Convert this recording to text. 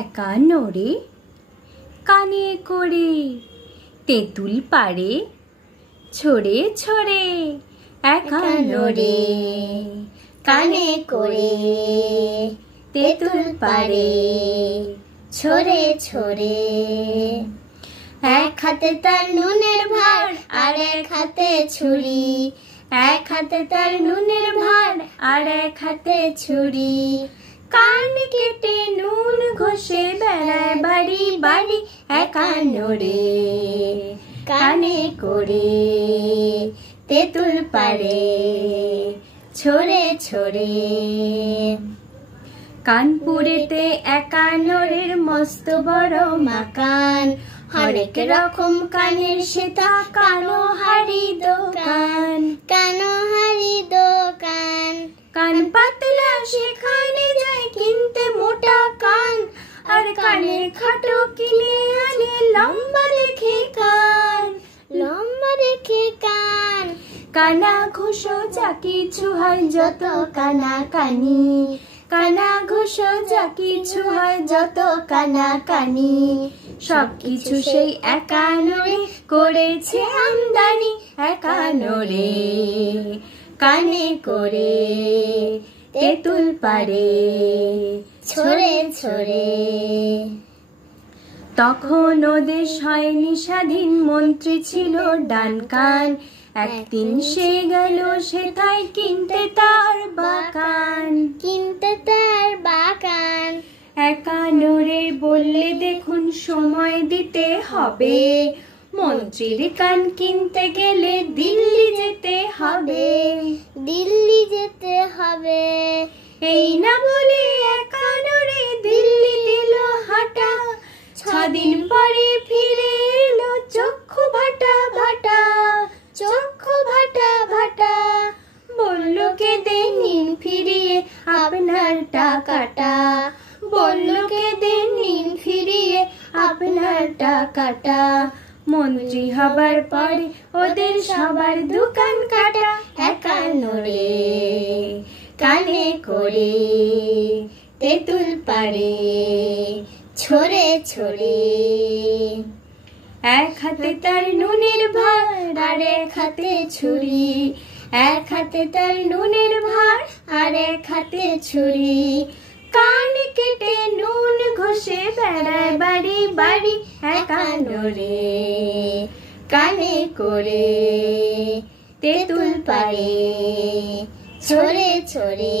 একা নড়ে কানে করে তেঁতুল পাড়ে ছড়ে ছড়ে একা নড়ে কানে করে তেঁতুল পাড়ে ছড়ে ছড়ে। এক হাতে তার নুনের ভার আর এক হাতে ছুরি, এক হাতে তার নুনের ভার আর এক হাতে ছুরি। কান কেটে নুন ঘষে বেড়ায় বাড়ি বাড়ি একা নড়ে কানে করে তেঁতুল পাড়ে ছড়ে ছড়ে। কানপুরেতে একা নড়ের মস্ত বড় মাকান, হরেক রকম কানের সেটা কানো হাড়ি দোকান, কানো হাড়ি দোকান। কান পাতলা সেখানে যায় কিনতে মোটা কান, আর কানের খাটো কিনে আনে লম্বা রেখে কান, লম্বা রেখে কান। কানা ঘুষো যা কিছু হয় যত কানা কানি, কানা ঘুষো যা কিছু হয় যত কানা কানি। সব কিছু সেই একা নড়ে করেছে আমদানি একা নড়ে কানে করে তেঁতুল পাড়ে ছড়ে ছড়ে। তখন ওদের হয়নি স্বাধীন, মন্ত্রী ছিল ডানকান। একদিন সে গেল সেথায় কিনতে তার বাগান, কিনতে তার বাগান। একা নড়ে বললে দেখুন সময় দিতে হবে, মন্ত্রীর কান কিনতে গেলে দিল্লি যেতে হবে, দিল্লি যেতে হবে। এই না বলে একা নড়ে দিল্লি দিল হাঁটা, 6 দিন পরে ফিরে এলো চক্ষু ভাটা ভাটা, চক্ষু ভাটা ভাটা। বলল কেঁদে নিন ফিরিয়ে আপনার টাকাটা, বলল কেঁদে নিন ফিরিয়ে আপনার টাকাটা। মন্ত্রী হবার পরে ওদের সবার দোকান কাটা একা নড়ে কানে করে তেঁতুল পাড়ে ছড়ে ছড়ে। এক হাতে তার নুনের ভার আর এক হাতে ছুরি, এক হাতে তার নুনের ভার আর এক হাতে ছুরি। কান কেটে নুন ঘষে বেড়ায় বাড়ি বাড়ি একা নড়ে কানে করে তেঁতুল পাড়ে ছড়ে ছড়ে।